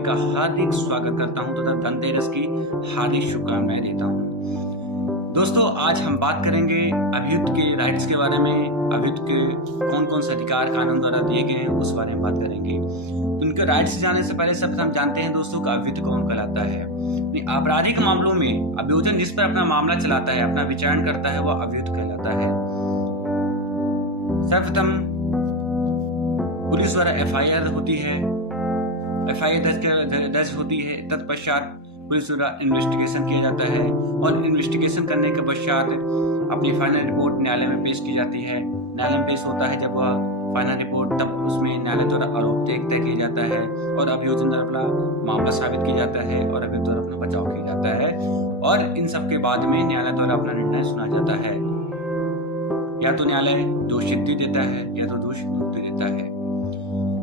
का हार्दिक स्वागत करता हूं तथा धनतेरस की हार्दिक शुभकामनाएं देता हूं। दोस्तों, आज हम बात करेंगे अभियुक्त के राइट्स के बारे में। अभियुक्त के कौन कौन से अधिकार कानून द्वारा दिए गए हैं उस बारे में बात करेंगे। उनके राइट्स जाने से पहले सब हम जानते हैं दोस्तों का अभियुक्त कौन कहलाता है। आपराधिक मामलों में अभियोजन जिस पर अपना मामला चलाता है, अपना विचारण करता है, वह अभियुक्त कहलाता है। सर्वप्रथम पुलिस द्वारा एफआईआर होती है, एफआईआर दर्ज होती है। तत्पश्चात पुलिस द्वारा इन्वेस्टिगेशन किया जाता है और इन्वेस्टिगेशन करने के पश्चात अपनी फाइनल रिपोर्ट न्यायालय में पेश की जाती है। न्यायालय में पेश होता है जब वह फाइनल रिपोर्ट, तब उसमें न्यायालय द्वारा आरोप तय किया जाता है और अभियोजन द्वारा अपना मामला साबित किया जाता है और अभियुक्त द्वारा अपना बचाव किया जाता है और इन सब के बाद में न्यायालय द्वारा अपना निर्णय सुना जाता है। या तो न्यायालय दोषयुक्ति देता है या तो दोष मुक्ति देता है।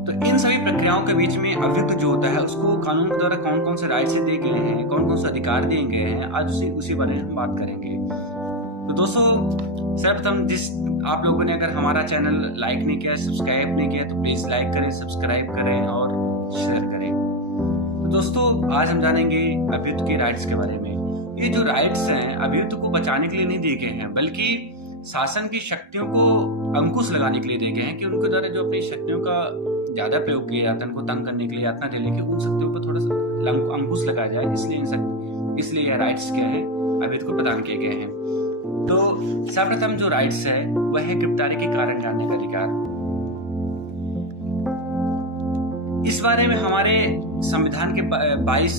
तो इन सभी प्रक्रियाओं के बीच में अभियुक्त जो होता है उसको कानून के द्वारा कौन कौन से राइट्स दिए गए हैं, कौन कौन से अधिकार दिए गए हैं, आज उसी बारे में हम बात करेंगे। तो दोस्तों, सर्वप्रथम जिस आप लोगों ने अगर हमारा चैनल लाइक नहीं किया, सब्सक्राइब नहीं किया, तो प्लीज लाइक करें, सब्सक्राइब करें और शेयर करें। तो दोस्तों, आज हम जानेंगे अभियुक्त के राइट्स के बारे में। ये जो राइट्स हैं अभियुक्त को बचाने के लिए नहीं दिए गए हैं, बल्कि शासन की शक्तियों को अंकुश लगाने के लिए दिए गए हैं कि उनके द्वारा जो अपनी शक्तियों का ज्यादा प्रयोग किया जाता है, उनको तंग करने के लिए, यातना देने के, उन शक्तियों पर थोड़ा सा अंकुश लगाया जाए। इसलिए यह राइट्स क्या है अभियुक्त को प्रदान किए गए हैं। तो सर्वप्रथम जो राइट्स है वह है गिरफ्तारी के कारण जानने का अधिकार। इस बारे में हमारे संविधान के 22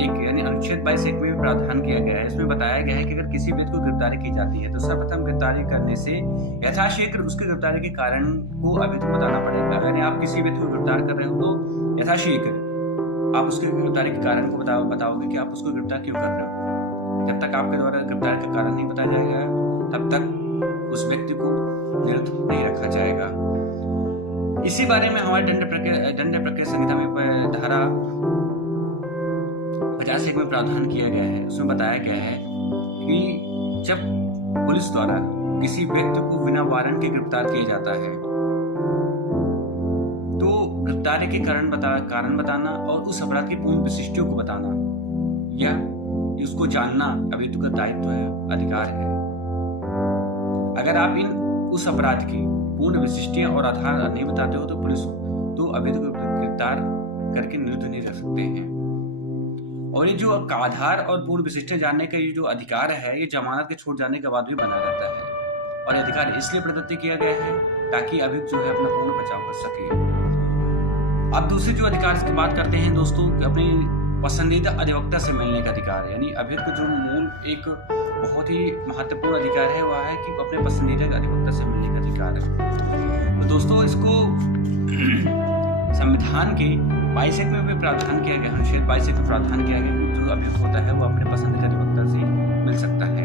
यानी अनुच्छेद 22(1) में प्रावधान किया गया है। इसमें बताया गया है कि अगर किसी व्यक्ति को गिरफ्तारी की जाती है तो सर्वप्रथम गिरफ्तारी करने से यथाशीघ्र उसकी गिरफ्तारी के कारण को अभियुक्त को बताना पड़ेगा। यानी आप किसी व्यक्ति को गिरफ्तार कर रहे हो तो यथाशीघ्र आप उसकी गिरफ्तारी के कारण को बताओगे कि आप उसको गिरफ्तार क्यों कर रहे हो। जब तक आपके द्वारा गिरफ्तारी का कारण नहीं बताया जाएगा तब तक उस व्यक्ति को निरुद्ध नहीं रखा जाएगा। इसी बारे में हमारे दंड प्रक्रिया संहिता में धारा 50(1) में प्रावधान किया गया है। उसमें बताया गया है कि जब पुलिस द्वारा किसी व्यक्ति को बिना वारंट के गिरफ्तार किया जाता है तो गिरफ्तारी के कारण बताना और उस अपराध की पूर्ण विशिष्टियों को बताना या उसको जानना अभियुक्त का दायित्व है, अधिकार है। अगर आप उस अपराध की पूर्ण विशिष्टियां और आधार नहीं बताते हो तो अभियुक्त को गिरफ्तार करके निरुद्ध नहीं रख सकते हैं। और ये जो आधार और पूर्ण विशिष्ट जानने का ये जो अधिकार है, ये जमानत के छूट जाने के बाद भी बना रहता है और अधिकार इसलिए प्रदत्त किया गया है ताकि अभियुक्त जो है अपना पूर्ण बचाव कर सके। अब दूसरे जो अधिकार की बात करते हैं दोस्तों, अपनी पसंदीदा अधिवक्ता से मिलने का अधिकार। यानी अभियुक्त का जो मूल एक बहुत ही महत्वपूर्ण अधिकार है वह है कि अपने पसंदीदा अधिवक्ता से मिलने का अधिकार है। तो दोस्तों, इसको संविधान के 22(1) में भी प्रावधान किया गया, अनुच्छेद 22(1) में प्रावधान किया गया कि जो अभियुक्त होता है वो अपने पसंदीदा अधिवक्ता से मिल सकता है।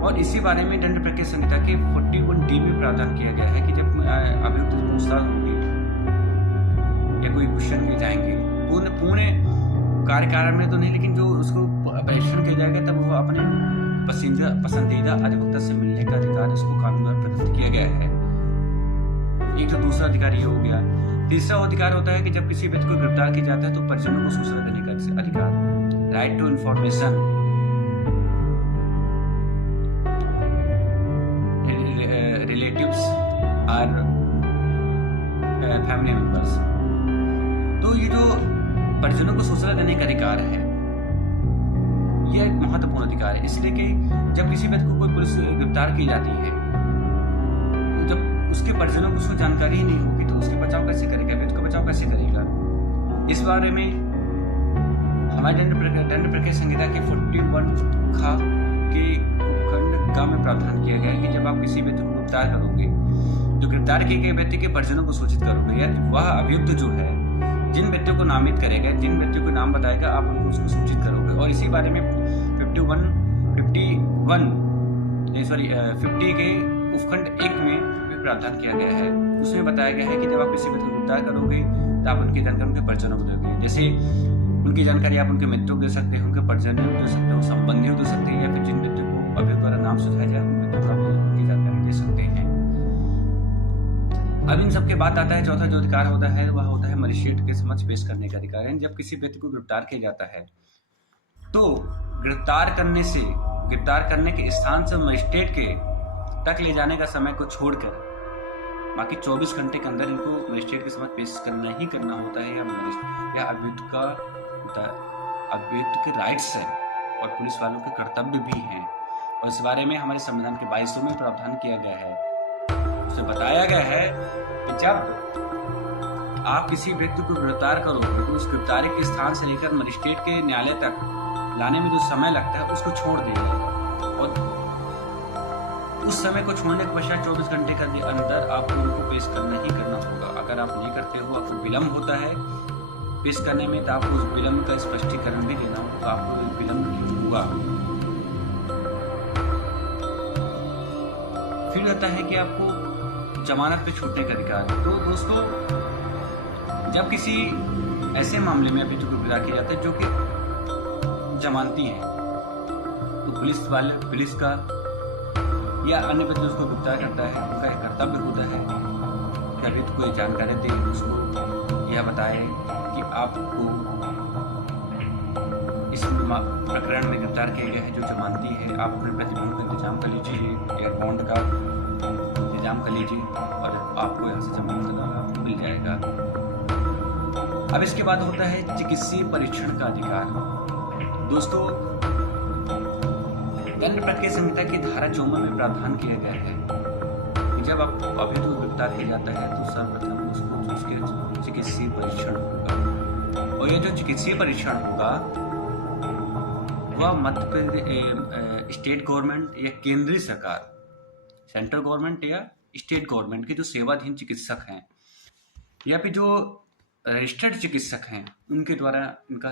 और इसी बारे में दंड प्रक्रिया संहिता के 41D में प्रावधान किया गया है कि जब अभियुक्त पूछताछ होगी या कोई क्वेश्चन किए जाएंगे पूर्ण कार्यकाल में तो नहीं, लेकिन जो उसको परीक्षण किया जाएगा तब वो अपने पसंदीदा अधिवक्ता से मिलने का अधिकार इसको कानून द्वारा प्रदत्त किया गया है। एक तो दूसरा अधिकार ये हो गया। तीसरा अधिकार होता है कि जब किसी व्यक्ति को गिरफ्तार किया जाता है तो परिजनों को सूचना देने का अधिकार, राइट टू इंफॉर्मेशन। रिलेटिव्स और फैमिली मेंबर्स। तो ये जो परिजनों को सूचना देने का अधिकार है यह एक महत्वपूर्ण अधिकार है, इसलिए कि जब किसी व्यक्ति को कोई पुलिस गिरफ्तार की जाती है तो जब उसके परिजनों को उसको जानकारी ही नहीं होगी तो उसके बचाव कैसे करेगा, व्यक्ति का बचाव कैसे करेगा। इस बारे में हमारे दंड प्रक्रिया संहिता के 41(ख) के उपखंड ग में प्रावधान किया गया है कि जब आप किसी व्यक्ति को गिरफ्तार करोगे तो गिरफ्तार किए गए व्यक्ति के परिजनों को सूचित करोगे या वह अभियुक्त जो है जिन व्यक्तियों को नामित करेगा, जिन व्यक्तियों को नाम बताएगा, आप उनको उसको सूचित करोगे। और इसी बारे में 50 के उपखंड 1 में भी प्रावधान किया गया है। उसमें बताया गया है कि जब आप किसी व्यक्ति को गिरफ्तार करोगे तो आप उनकी जानकारी उनके परिजनों को दोगे। जैसे उनकी जानकारी आप उनके मित्रों को दे सकते हैं, उनके परिजनों को दे सकते हो, संबंधियों को दे सकते हैं या फिर जिन व्यक्तियों को अभियुक्त द्वारा नाम सुझाया जाए उन व्यक्तियों को उनकी जानकारी दे सकते हैं। अब इन सब के बाद आता है चौथा जो अधिकार होता है, वह होता है मजिस्ट्रेट के समक्ष पेश करने का अधिकार। यानी जब किसी व्यक्ति को गिरफ्तार किया जाता है तो गिरफ्तार करने के स्थान से मजिस्ट्रेट के तक ले जाने का समय को छोड़कर बाकी 24 घंटे के अंदर इनको मजिस्ट्रेट के समक्ष पेश करना ही करना होता है। या अभियुक्त के राइट्स है और पुलिस वालों के कर्तव्य भी हैं, और इस बारे में हमारे संविधान के 22 में प्रावधान किया गया है। उसे बताया गया है कि जब आप किसी व्यक्ति को गिरफ्तार करोगे तो उस गिरफ्तारी के स्थान से लेकर मजिस्ट्रेट के न्यायालय तक लाने में जो समय लगता है उसको छोड़ दिया जाएगा, और उस समय को छोड़ने के पश्चात 24 घंटे के अंदर आपको उनको पेश करना ही करना होगा। अगर आप नहीं करते हो, आपको विलम्ब होता है पेश करने में, तो आपको उस विलम्ब का स्पष्टीकरण भी देना होगा, आपको विलम्ब क्यों होगा। फिर होता है कि आपको जमानत पे छूटने का अधिकार है। तो दोस्तों, जब किसी ऐसे मामले में अभियुक्त को गिरफ्तार किया जाता है जो कि जमानती है, तो पुलिस का या अन्य व्यक्ति उसको गिरफ्तार करता है, उनका एक कर्तव्य होता है कि अभियुक्त को जानकारी दे, उसको यह बताए कि आपको इस प्रकरण में गिरफ्तार किया गया है जो जमानती है, आप अपने प्रतिबंध का इंतजाम कर लीजिए या बॉन्ड का इंतजाम कर लीजिए और आपको यहाँ से जमानत मिल जाएगा। अब इसके बाद होता है चिकित्सीय परीक्षण का अधिकार। दोस्तों, दंड प्रक्रिया संहिता की धारा 54 में प्रावधान किया गया है कि जब आप अभियुक्त को गिरफ्तार किया जाता है तो सर्वप्रथम उसके चिकित्सीय परीक्षण होगा, और यह जो चिकित्सीय परीक्षण होगा वह मध्य प्रदेश स्टेट गवर्नमेंट या केंद्रीय सरकार, सेंट्रल गवर्नमेंट या स्टेट गवर्नमेंट के जो सेवाधीन चिकित्सक हैं या फिर जो रजिस्टर्ड चिकित्सक हैं उनके द्वारा इनका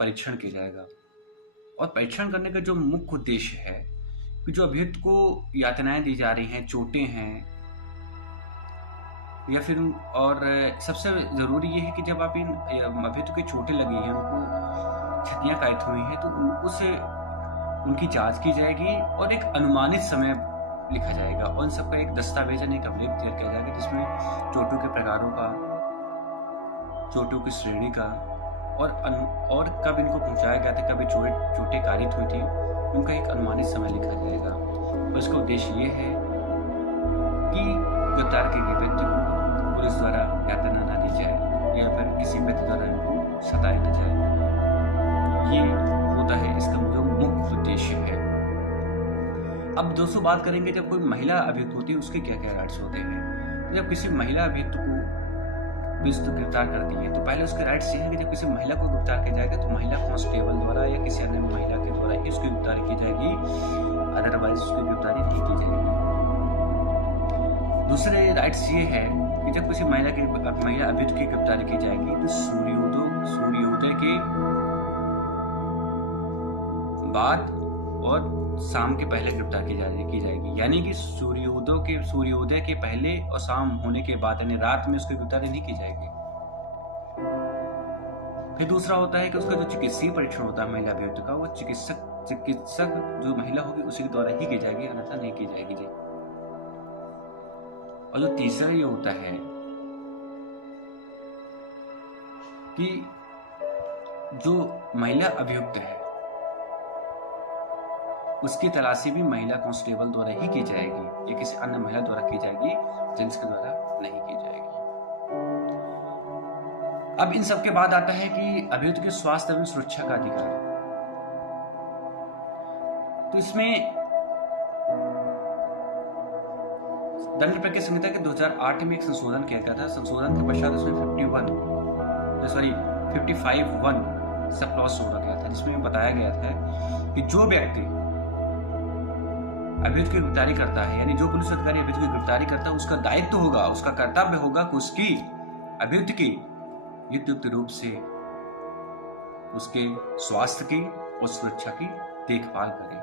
परीक्षण किया जाएगा। और परीक्षण करने का जो मुख्य उद्देश्य है कि जो अभियुक्त को यातनाएं दी जा रही हैं, चोटें हैं या फिर, और सबसे जरूरी ये है कि जब आप इन अभियुक्त की चोटें लगी हैं, उनको क्षतियां कायित हुई हैं, तो उनकी जांच की जाएगी और एक अनुमानित समय लिखा जाएगा, और इन सबका एक दस्तावेज यानी एक अभिलेख तैयार किया जाएगा जिसमें चोटों के प्रकारों का, चोटों की श्रेणी का और कब इनको पहुंचाया गया था, कभी चोटें कारित हुई थी, उनका एक अनुमानित समय लिखा जाएगा। और इसका उद्देश्य ये है कि गिरफ्तार किए गए व्यक्ति को पुलिस द्वारा यातना न दी जाए या फिर किसी व्यक्ति द्वारा इनको सताया न जाए। ये होता है इसका जो मुख्य उद्देश्य है। अब दोस्तों बात करेंगे जब कोई महिला अभियुक्त होती है उसके क्या क्या राइट्स होते हैं। तो जब किसी महिला अभियुक्त को पुलिस गिरफ्तार करती है तो पहले उसके राइट्स ये है कि जब किसी महिला को गिरफ्तार किया जाएगा तो महिला कांस्टेबल द्वारा या किसी अन्य महिला के द्वारा ही उसकी गिरफ्तारी की जाएगी, अदरवाइज उसकी गिरफ्तारी नहीं की जाएगी। दूसरे राइट्स ये है कि जब किसी महिला अभियुक्त की गिरफ्तारी की जाएगी तो सूर्योदय के बाद और शाम के पहले गिरफ्तार की जाएगी, यानी कि सूर्योदय के पहले और शाम होने के बाद यानी रात में उसकी गिरफ्तारी नहीं की जाएगी। फिर दूसरा होता है कि उसका जो चिकित्सीय परीक्षण होता है महिला अभियुक्त का, वो चिकित्सक जो महिला होगी उसी के द्वारा ही की जाएगी, अन्यथा नहीं की जाएगी जी। और जो तीसरा ये होता है कि जो महिला अभियुक्त है उसकी तलाशी भी महिला कांस्टेबल द्वारा ही की जाएगी या किसी अन्य महिला द्वारा की जाएगी, जेंट्स के द्वारा नहीं की जाएगी। अब इन सब के बाद आता है कि अभियुक्त के स्वास्थ्य एवं सुरक्षा का अधिकार। तो इसमें दंड प्रक्रिया संहिता के 2008 में एक संशोधन किया गया था। संशोधन के पश्चात उसमें 55(1) सब क्लॉज जोड़ा गया था, जिसमें बताया गया था कि जो व्यक्ति अभियुक्त की गिरफ्तारी करता है, यानी जो पुलिस अधिकारी अभियुक्त की गिरफ्तारी करता है, उसका दायित्व होगा, उसका कर्तव्य होगा कि उसकी अभियुक्त की युक्त रूप से उसके स्वास्थ्य की और सुरक्षा की देखभाल करें।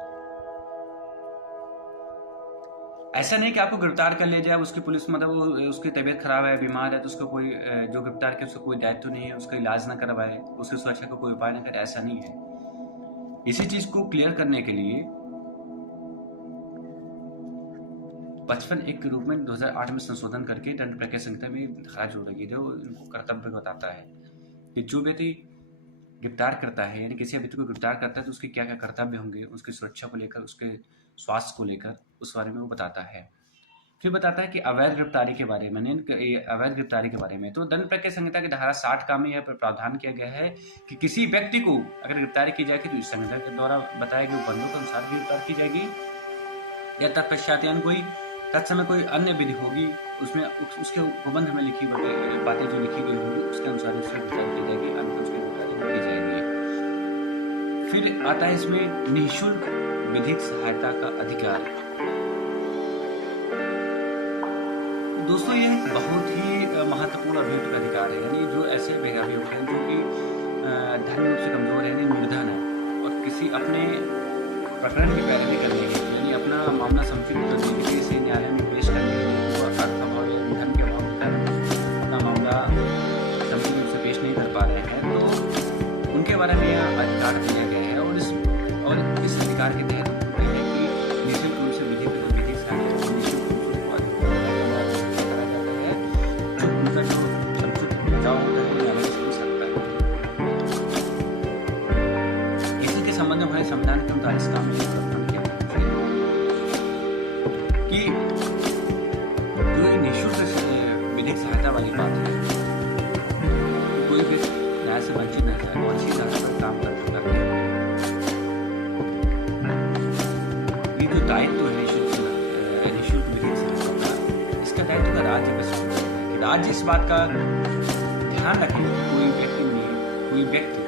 ऐसा नहीं कि आपको गिरफ्तार कर ले जाए, उसकी पुलिस मतलब उसकी तबीयत खराब है, बीमार है, तो उसको कोई जो गिरफ्तार किया उसका कोई दायित्व नहीं है, उसका इलाज न करवाए, उसकी सुरक्षा का कोई उपाय न करे, ऐसा नहीं है। इसी चीज को क्लियर करने के लिए 55(1) के रूप में 2008 में संशोधन करके दंड प्रक्रिया संहिता में धारा जोड़ रखी थी और इनको कर्तव्य बताता है कि जो व्यक्ति गिरफ्तार करता है, यानी किसी व्यक्ति को गिरफ्तार करता है तो उसके क्या क्या कर्तव्य होंगे, उसकी सुरक्षा को लेकर, उसके स्वास्थ्य को लेकर, उस बारे में वो बताता है। फिर बताता है कि अवैध गिरफ्तारी के बारे में, अवैध गिरफ्तारी के बारे में तो दंड प्रक्रिया संहिता की धारा 60 का में यह प्रावधान किया गया है कि किसी व्यक्ति को अगर गिरफ्तारी की जाएगी तो इस संहिता के द्वारा बताया गया बंदों के अनुसार गिरफ्तार की जाएगी या तत्पश्चात कोई तत्समय कोई अन्य विधि होगी, उसमें उसके उपबंध में लिखी बातें जो लिखी गई होंगी उसके अनुसार उसकी गिरफ्तारी की जाएगी, अन्य उसकी गिरफ्तारी की जाएगी। फिर आता है इसमें निःशुल्क विधिक सहायता का अधिकार। दोस्तों ये बहुत ही महत्वपूर्ण अभियुक्त का अधिकार है, यानी जो ऐसे अभियुक्त हैं जो कि धन रूप से कमजोर है, निर्धन है और किसी अपने प्रकरण की पैरवी करने के लिए, यानी अपना मामला समुचित करने के लिए इसे न्यायालय में पेश करने के लिए वो अर्थ अभाव या धन के अभाव होकर अपना मामला समुचित रूप से पेश नहीं कर पा रहे हैं, तो उनके बारे में यह अधिकार दिया गया है। और इस अधिकार के तहत निःशुल्क रूप से विधिक सहायता और निःशुल्क रूप से करा जाता है, जो उनका जो समुचित बचाव होता है न्यायालय से हो सकता है। इसी के संबंध में हमारे संविधान के 39 का में प्रावधान किया गया है कि जो निःशुल्क विधिक सहायता वाली बात है, कोई भी न्याय से वंचित न जाए और अच्छी तरह से काम करते हैं। ये जो दायित्व है निःशुल्क विधिक सहायता का, इसका दायित्व का राज्य पर सौंपा है कि राज्य इस बात का ध्यान रखे कि कोई व्यक्ति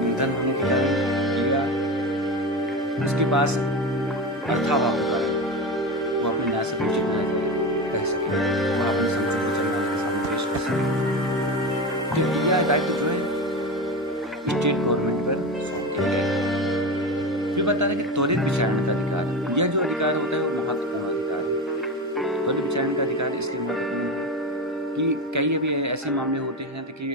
निर्धन होने के कारण या उसके पास अर्थाभाव के कारण वो अपने न्याय से वंचित न रह सके, वो अपने समुचित विचार के सामने पेश कर सके। तो यह दायित्व जो है स्टेट गवर्नमेंट पर सौंप दिया गया है। फिर बता रहे कि त्वरित विचारण का अधिकार, यह जो अधिकार होता है वो महत्वपूर्ण अधिकार है। त्वरित विचारण का अधिकार इसलिए महत्वपूर्ण है कि कई अभी ऐसे मामले होते हैं देखिए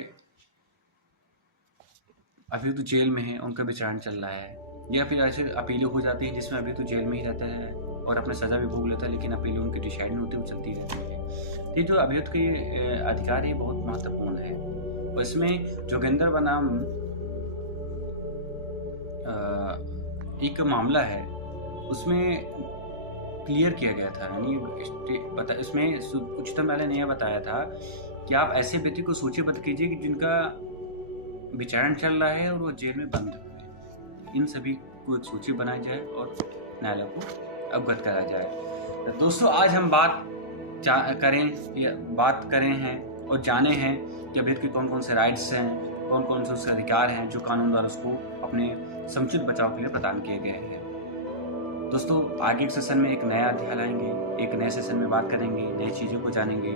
अभी तो जेल में है, उनका विचारण चल रहा है, या फिर ऐसे अपीलें हो जाती हैं जिसमें अभी तो जेल में ही रहता है और अपने सजा भी भोग लेता है, लेकिन अपीलें उनकी डिसाइड नहीं होती, वो चलती रहती है। ये जो अभियुक्त के अधिकार है बहुत महत्वपूर्ण है। और इसमें जोगिंदर बनाम एक मामला है उसमें क्लियर किया गया था, यानी इसमें उच्चतम न्यायालय ने यह बताया था कि आप ऐसे व्यक्ति को सूचीबद्ध कीजिए कि जिनका विचारण चल रहा है और वो जेल में बंद है, इन सभी को एक सूची बनाई जाए और न्यायालय को अवगत कराया जाए। तो दोस्तों आज हम बात करें हैं और जाने हैं कि अभियुक्त के कौन कौन से राइट्स हैं, कौन कौन से उसके अधिकार हैं जो कानून द्वारा उसको अपने समुचित बचाव के लिए प्रदान किए गए हैं। दोस्तों आगे के सेशन में एक नया अध्याय लाएंगे, एक नए सेशन में बात करेंगे, नई चीज़ों को जानेंगे।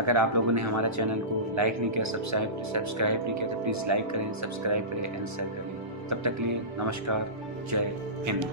अगर आप लोगों ने हमारा चैनल को लाइक नहीं किया, सब्सक्राइब नहीं किया तो प्लीज़ लाइक करें, सब्सक्राइब करें एंड शेयर करें। तब तक के लिए नमस्कार, जय हिंद।